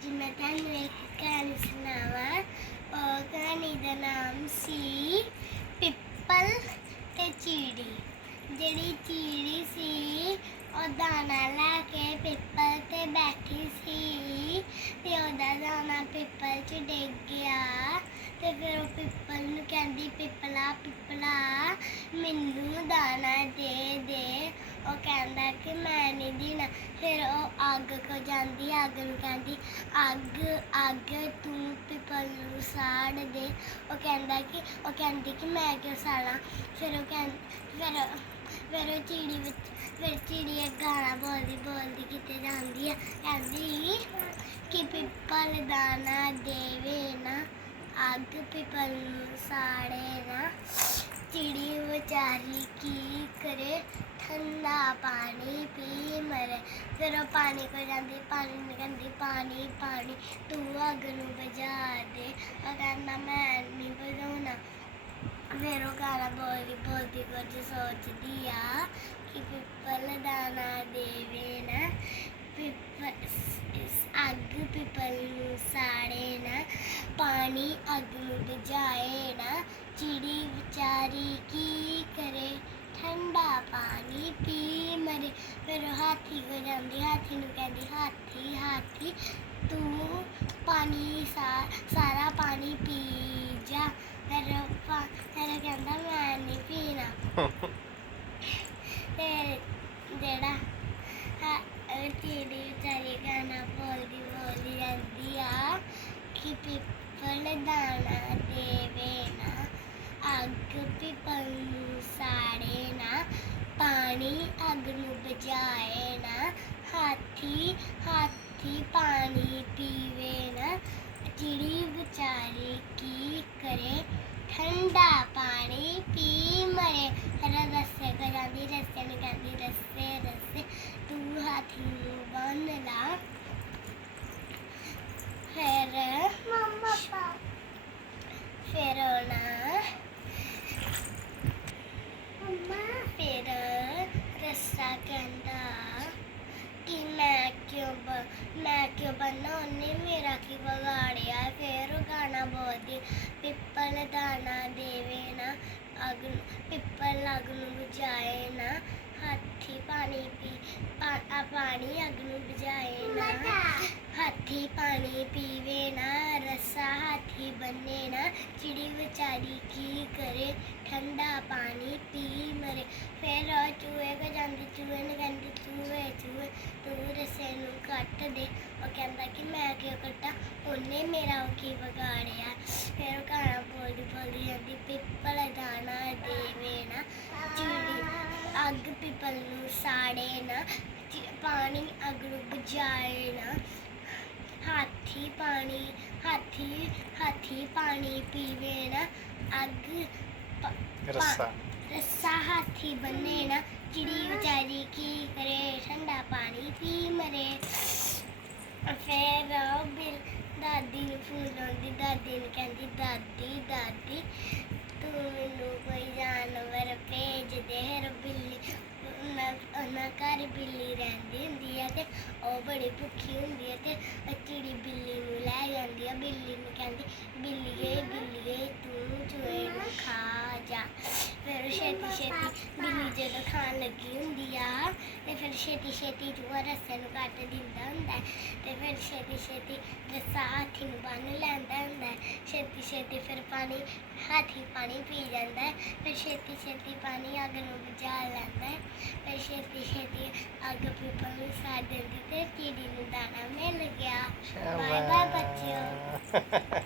ਅੱਜ ਮੈਂ ਤੁਹਾਨੂੰ ਇੱਕ ਕਹਾਣੀ ਸੁਣਾਵਾਂ ਉਹ ਕਹਾਣੀ ਦਾ ਨਾਮ ਸੀ ਪਿੱਪਲ ਤੇ ਚੀੜੀ ਜਿਹੜੀ ਚੀੜੀ ਸੀ ਉਹ ਦਾਣਾ ਲੈ ਕੇ ਪਿੱਪਲ ਤੇ ਬੈਠੀ ਸੀ ਤੇ ਉਹਦਾ ਦਾਣਾ ਪਿੱਪਲ 'ਚ ਡਿੱਗ ਗਿਆ ਤੇ ਫਿਰ ਉਹ ਪਿੱਪਲ ਨੂੰ ਕਹਿੰਦੀ ਪਿੱਪਲਾ ਪਿੱਪਲਾ ਮੈਨੂੰ ਦਾਣਾ ਦੇ ਦੇ। ਉਹ ਕਹਿੰਦਾ ਕਿ ਮੈਂ ਨਹੀਂ ਦੇਣਾ। ਫਿਰ ਉਹ ਅੱਗ ਕੋ ਜਾਂਦੀ, ਅੱਗ ਨੂੰ ਕਹਿੰਦੀ, ਅੱਗ ਅੱਗ ਤੂੰ ਪਿੱਪਲ ਨੂੰ ਸਾੜ ਦੇ। ਉਹ ਕਹਿੰਦਾ ਕਿ, ਉਹ ਕਹਿੰਦੀ ਕਿ ਮੈਂ ਕਿਉਂ ਸਾੜਾਂ? ਫਿਰ ਉਹ ਕਹਿੰ, ਫਿਰ ਫਿਰ ਉਹ ਚਿੜੀ ਵਿੱਚ, ਫਿਰ ਚਿੜੀ ਇੱਕ ਗਾਣਾ ਬੋਲਦੀ ਬੋਲਦੀ ਕਿਤੇ ਜਾਂਦੀ ਆ। ਕਹਿੰਦੀ ਕਿ ਪਿੱਪਲ ਦਾਣਾ ਦੇਵੇ ਨਾ, ਅੱਗ ਪਿੱਪਲ ਨੂੰ ਸਾੜੇ ਨਾ। ਚਿੜੀ ਵਿਚਾਰੀ ਕੀ ਕਰੇ? ਠੰਡਾ ਪਾਣੀ ਪੀ ਮਰੇ। ਫਿਰ ਉਹ ਪਾਣੀ ਕੋ ਜਾਂਦੀ, ਪਾਣੀ ਨੂੰ ਕਹਿੰਦੀ ਪਾਣੀ ਪਾਣੀ। ਤੂੰ ਅੱਗ ਨੂੰ ਬੁਝਾ ਦੇ। ਉਹ ਕਹਿੰਦਾ, ਮੈਂ ਨਹੀਂ ਬੁਝਾਉਣਾ। ਫਿਰ ਉਹ ਗਾਣਾ ਬੋਲਦੀ ਬੋਲਦੀ, ਕੁਝ ਸੋਚਦੀ ਆ ਕਿ ਪਿੱਪਲ ਦਾਣਾ ਦੇਵੇ ਨਾ। ਪਿੱਪਲ, ਇਸ ਅੱਗ ਪਿੱਪਲ ਨੂੰ ਸਾੜੇ ਨਾ। ਪਾਣੀ ਅੱਗ ਨੂੰ ਬੁਝਾਏ ਨਾ। ਚਿੜੀ ਵਿਚਾਰੀ ਕੀ ਕਰੇ? ਠੰਡਾ ਪਾਣੀ ਪੀ ਮਰੇ। ਫਿਰ ਉਹ ਹਾਥੀ ਕੋ ਜਾਂਦੀ ਹਾਥੀ ਨੂੰ ਕਹਿੰਦੀ ਹਾਥੀ ਹਾਥੀ ਤੂੰ ਪਾਣੀ ਸਾਰਾ ਪਾਣੀ ਪੀ ਜਾ। ਫਿਰ ਪਾ- ਫਿਰ ਕਹਿੰਦਾ ਮੈਂ ਨਹੀਂ ਪੀਣਾ। ਤੇ ਜਿਹੜਾ ਚਿੜੀ ਵਿਚਾਰੀ ਗਾਣਾ ਬੋਲਦੀ ਬੋਲਦੀ ਜਾਂਦੀ ਆ ਕਿ ਪਿੱਪਲ ਦਾਣਾ ਦੇਵੇ ਨਾ। ਅੱਗ ਪਿੱਪਲ ਪਾਣੀ ਅੱਗ ਨੂੰ ਬੁਝਾਏ ਨਾ, ਹਾਥੀ ਹਾਥੀ ਪਾਣੀ ਪੀਵੇ ਨਾ ਚਿੜੀ ਵਿਚਾਰੀ ਕੀ ਕਰੇ, ਠੰਡਾ ਪਾਣੀ ਪੀ ਮਰੇ। ਹਰ ਰਸਤੇ ਕੋ ਜਾਂਦੀ ਰਸਤੇ ਨੂੰ ਕਹਿੰਦੀ ਰਸਤੇ ਰਸਤੇ ਤੂੰ ਹਾਥੀ ਨੂੰ ਬੰਨ ਲਾ ਫਿਰ ਮੰਮਾ ਪਾ ਫਿਰ ਨਾ ਮੰਮਾ ਫਿਰ ਰਸਾ ਕਹਿੰਦਾ ਕਿ ਮੈਂ ਕਿਉਂ ਮੈਂ ਕਿਉਂ ਬੰਨਾ ਉਹਨੇ ਮੇਰਾ ਕੀ ਵਿਗਾੜਿਆ? ਫਿਰ ਉਹ ਗਾਣਾ ਬੋਲਦੀ, ਪਿੱਪਲ ਦਾਣਾ ਦੇਵੇ ਨਾ, ਅਗ ਪਿੱਪਲ ਅੱਗ ਨੂੰ ਬੁਝਾਏ ਨਾ, ਹਾਥੀ ਪਾਣੀ ਪੀ ਪਾਣੀ ਅੱਗ ਨੂੰ ਬੁਝਾਏ ਨਾ। ਹਾਥੀ ਪਾਣੀ ਪੀਵੇ ਨਾ ਰੱਸਾ ਹਾਥੀ ਬੰਨੇ ਨਾ ਚਿੜੀ ਵਿਚਾਰੀ ਕੀ ਕਰੇ ਠੰਡਾ ਪਾਣੀ ਪੀ ਮਰੇ ਫਿਰ ਉਹ ਚੂਹੇ ਕੋ ਜਾਂਦੀ ਚੂਹੇ ਨੂੰ ਕਹਿੰਦੀ ਚੂਹੇ ਚੂਹੇ ਤੂੰ ਰਸੇ ਨੂੰ ਕੱਟ ਦੇ ਉਹ ਕਹਿੰਦਾ ਕਿ ਮੈਂ ਕਿਉਂ ਕੱਟਾਂ ਉਹਨੇ ਮੇਰਾ ਉਹ ਕੀ ਵਿਗਾੜਿਆ ਫਿਰ ਉਹ ਗਾਣਾ ਬੋਲਦੀ ਬੋਲਦੀ ਜਾਂਦੀ ਪਿੱਪਲ ਦਾਣਾ ਦੇਵੇ ਨਾ ਚਿੜੀ ਅੱਗ ਪਿੱਪਲ ਨੂੰ ਸਾੜੇ ਨਾ ਪਾਣੀ ਅੱਗ ਨੂੰ ਬੁਝਾਏ ਨਾ ਹਾਥੀ ਪਾਣੀ ਹਾਥੀ ਹਾਥੀ ਪਾਣੀ ਪੀਵੇ ਨਾ ਅੱਗ ਰੱਸਾ ਰੱਸਾ ਹਾਥੀ ਬੰਨੇ ਨਾ ਚਿੜੀ ਵਿਚਾਰੀ ਕੀ ਕਰੇ ਠੰਡਾ ਪਾਣੀ ਪੀ ਮਰੇ ਫਿਰ ਉਹ ਬਿਲ ਦਾਦੀ ਨੂੰ ਫੋਨ ਲਾਉਂਦੀ ਦਾਦੀ ਨੂੰ ਕਹਿੰਦੀ ਦਾਦੀ ਦਾਦੀ ਤੂੰ ਮੈਨੂੰ ਕੋਈ ਜਾਨਵਰ ਭੇਜ ਦੇ ਬਿੱਲੀ ਉਹਨਾਂ ਉਹਨਾਂ ਘਰ ਬਿੱਲੀ ਰਹਿੰਦੀ ਹੁੰਦੀ ਹੈ ਤੇ ਉਹ ਬੜੀ ਭੁੱਖੀ ਹੁੰਦੀ ਹੈ ਤੇ ਲੈ ਬਿੱਲੀ ਨੂੰ ਕਹਿੰਦੀ ਬਿੱਲੀਏ ਬਿੱਲੀਏ ਤੂੰ ਚੂਹੇ ਨੂੰ ਖਾ ਜਾ। ਫਿਰ ਛੇਤੀ ਛੇਤੀ ਬਿੱਲੀ ਜਦੋਂ ਖਾਣ ਲੱਗੀ ਹੁੰਦੀ ਆ, ਤੇ ਫਿਰ ਛੇਤੀ ਛੇਤੀ ਚੂਹਾ ਰੱਸੇ ਨੂੰ ਕੱਟ ਦਿੰਦਾ ਹੁੰਦਾ ਹੈ। ਤੇ ਫਿਰ ਛੇਤੀ ਛੇਤੀ ਰੱਸਾ ਹਾਥੀ ਨੂੰ ਬੰਨ ਲੈਂਦਾ ਹੁੰਦਾ ਹੈ। ਛੇਤੀ ਛੇਤੀ ਫਿਰ ਪਾਣੀ, ਹਾਥੀ ਪਾਣੀ ਪੀ ਜਾਂਦਾ ਹੈ। ਫਿਰ ਛੇਤੀ ਛੇਤੀ ਪਾਣੀ ਅੱਗ ਨੂੰ ਬੁਝਾ ਲੈਂਦਾ ਹੈ। ਅੱਗ ਪੀਪਲ ਨੂੰ ਸਾੜ ਦਿੰਦੀ ਤੇ ਚਿੜੀ ਨੂੰ ਦਾਣਾ ਮਿਲ ਗਿਆ। ਬਾਏ ਬਾਏ ਬੱਚਿਓ।